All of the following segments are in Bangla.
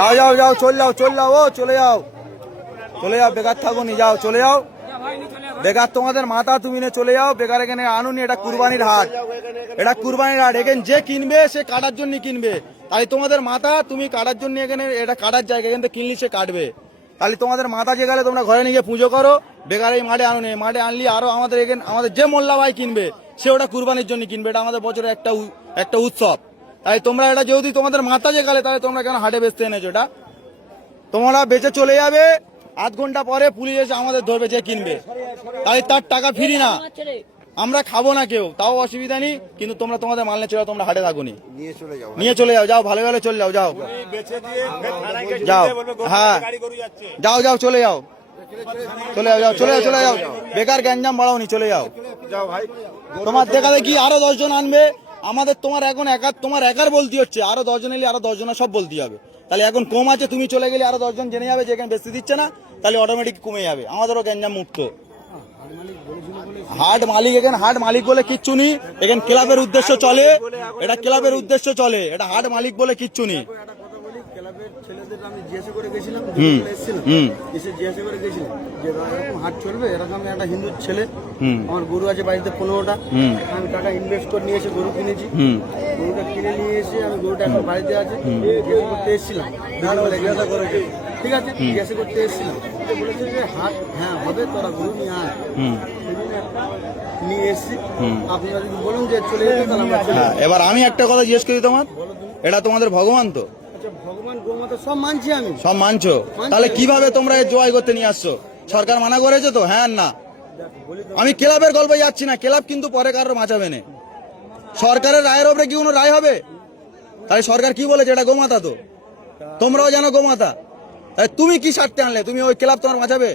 যাও যাও যাও, চলে যাও চলে যাও, ও চলে যাও চলে যাও, বেকার থাকো নি, যাও চলে যাও। বেকার তোমাদের মাথা তুমি নিয়ে চলে যাও, বেকার এখানে আনুনি। এটা কুরবানির হাট, এটা কুরবানির হাট। এখানে যে কিনবে সে কাটার জন্য কিনবে, তাই তোমাদের মাথা তুমি কাটার জন্য এখানে, এটা কাটার জায়গা, এখান থেকে কিনলি সে কাটবে। তাহলে তোমাদের মাথা যে গেলে তোমরা ঘরে নিয়ে পুজো করো, বেকার এই মাঠে আনুনি। মাঠে আনলি আরো আমাদের এখানে আমাদের যে মোল্লা ভাই কিনবে সে ওটা কুরবানির জন্য কিনবে, এটা আমাদের বছরের একটা উৎসব। তাই তোমরা এটা যেহেতু তোমাদের মাথা যে গেলে, তাহলে তোমরা কেন হাটে বেচতে এনেছো? এটা তোমরা বেচে চলে যাবে, আধ ঘন্টা পরে পুলিশ এসে আমাদের ধরবে যে কিনবে, তাই তার টাকা ফিরি না, আমরা খাবো না কেউ, তাও অসুবিধা নেই। কিন্তু তোমরা তোমাদের মাল নিয়ে চলে যাও, তোমরা হাটে থাকুনি, নিয়ে চলে যাও, যাও ভালো ভালো চলে যাও, যাও যাও, হ্যাঁ যাও যাও চলে যাও, চলে যাও, যাও চলে যাও, চলে যাও, বেকার গ্যাঞ্জাম বাড়াওনি, চলে যাও। তোমার দেখা দেখি আরো 10 জন আনবে, আমাদের তোমার এখন তোমার একার বলতে হচ্ছে, আরো 10 জন এলে আরো 10 জনের সব বলতে হবে। তাহলে এখন কম আছে, তুমি চলে গেলে আরো 10 জন জেনে যাবে যে এখানে বেশি দিচ্ছে না, তাহলে অটোমেটিক কমে যাবে, আমাদেরও গ্যাঞ্জাম মুক্ত। হাট মালিক, এখানে হাট মালিক বলে কিচ্ছু নেই, এখানে ক্লাবের উদ্দেশ্য চলে, এটা ক্লাবের উদ্দেশ্য চলে, এটা হাট মালিক বলে কিচ্ছু নেই। হাট চলবে এরকম একটা হিন্দু ছেলে, আমার গরু আছে বাড়িতে 15টা, আমি টাকা ইনভেস্ট করে নিয়ে এসে গরু কিনেছি, গরুটা কিনে নিয়ে এসে আমি গরুটা এখন বাড়িতে আছে জিজ্ঞাসা করতে এসেছিলাম, ঠিক আছে জিজ্ঞাসা করতে এসেছিলাম, বলেছে যে হাট হ্যাঁ হবে, তোরা গরু নিয়ে আয়, নিয়ে এসেছি। আপনারা যদি বলুন যে চলে যেতে, তাহলে আমরা চলে যাবো। এবার আমি একটা কথা জিজ্ঞেস করি, তোমার এটা তোমাদের ভগবান তো? ভগবান গোমাতা সব মানছি আমি, সব মানছো, তাহলে কিভাবে তোমরা জয় করতে নিয়ে আসছো? সরকার মানা করেছে তো? হ্যাঁ না, আমি ক্লাবের গল্পে যাচ্ছি না, ক্লাব কিন্তু পরে কারোর বাঁচাবে না, সরকারের রায়ের ওপরে কি কোনো রায় হবে? তাই সরকার কি বলেছে? এটা গোমাতা তো, তোমরাও জানো গোমাতা, তাই তুমি কি স্বার্থে আনলে? তুমি ওই ক্লাব তোমার বাঁচাবে?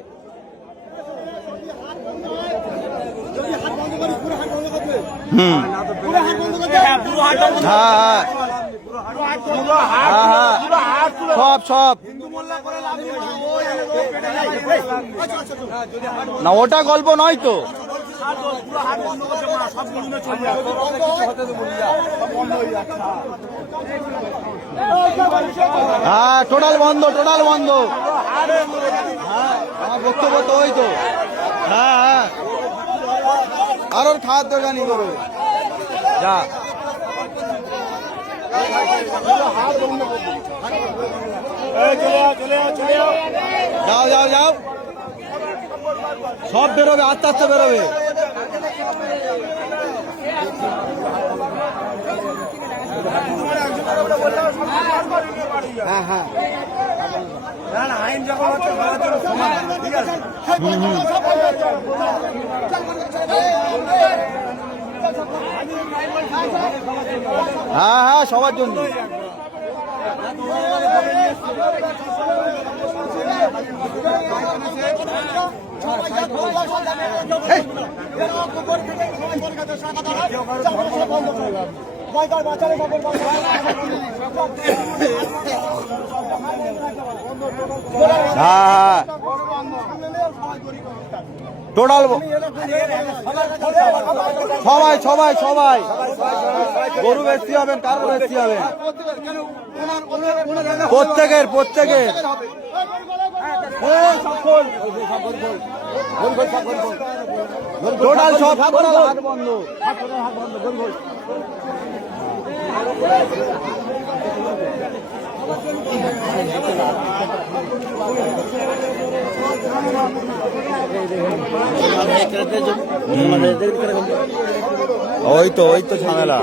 সব সব না, ওটা গল্প নয় তো। হ্যাঁ টোটাল বন্ধ, টোটাল বন্ধ। হ্যাঁ আমার বক্তব্য তো ওই তো। হ্যাঁ হ্যাঁ, আর ওর খাওয়ার দরকার নেই, করো যা। যাও যাও যাও, সব বেরোবে, আস্তে আস্তে বেরোবে। হ্যাঁ হ্যাঁ আইন যখন হচ্ছে সমান, ঠিক আছে। হ্যাঁ হ্যাঁ সবার জন্য। হ্যাঁ টোটাল সবাই সবাই সবাই গরু বেশি হবেন, কারো বেশি হবেন, প্রত্যেকের প্রত্যেকের। টোটাল সব টোটাল হাট বন্ধ। ওই তো ঝামেলা,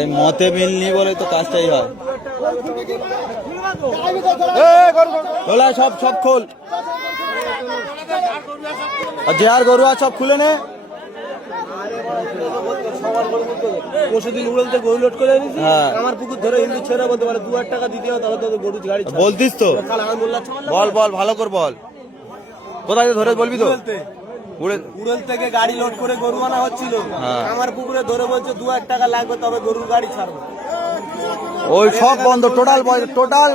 এই মতে মিল নেই বলে তো কাজটাই হয়। সব সব খোল, যে আর গরু আর সব খুলে নে। পরশুদিন উড়লতে গরু লোড করে এনেছি, আমার পুকুর ধরে হিন্দু ছেড়ে বলতে পারে 2000 টাকা দিতে হবে, তাহলে তো গরু গাড়ি বলতিস তো। বল বল ভালো করে বল, কোথায় ধরে বলবি তো। উড়েল থেকে গাড়ি লোড করে গরু আনা হচ্ছিল, আমার পুকুরে ধরে বলছে 2000 টাকা লাগবে, তবে গরুর গাড়ি ছাড়বো। ওই সব বন্ধ, টোটাল টোটাল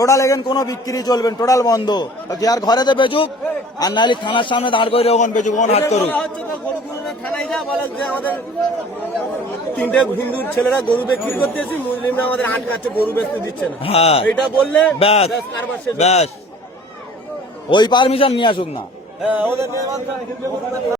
টোটাল এখানে কোনো বিক্রি চলবেন, টোটাল বন্ধ। কি আর ঘরেতে বেচুক, আর নাহলে থানার সামনে দাঁড় করে ওখানে বেচুক, ওখানে হাট করুক। তিনটে হিন্দু ছেলেরা গরু বিক্রি করতেছি, মুসলিমরা আমাদের আটকাচ্ছে, গরু বেচতে দিচ্ছে না। হ্যাঁ, এটা বললে ব্যাস কারবার শেষ। ব্যাস, ওই পারমিশন নিয়ে আসুক না। হ্যাঁ, ওদের নিয়ে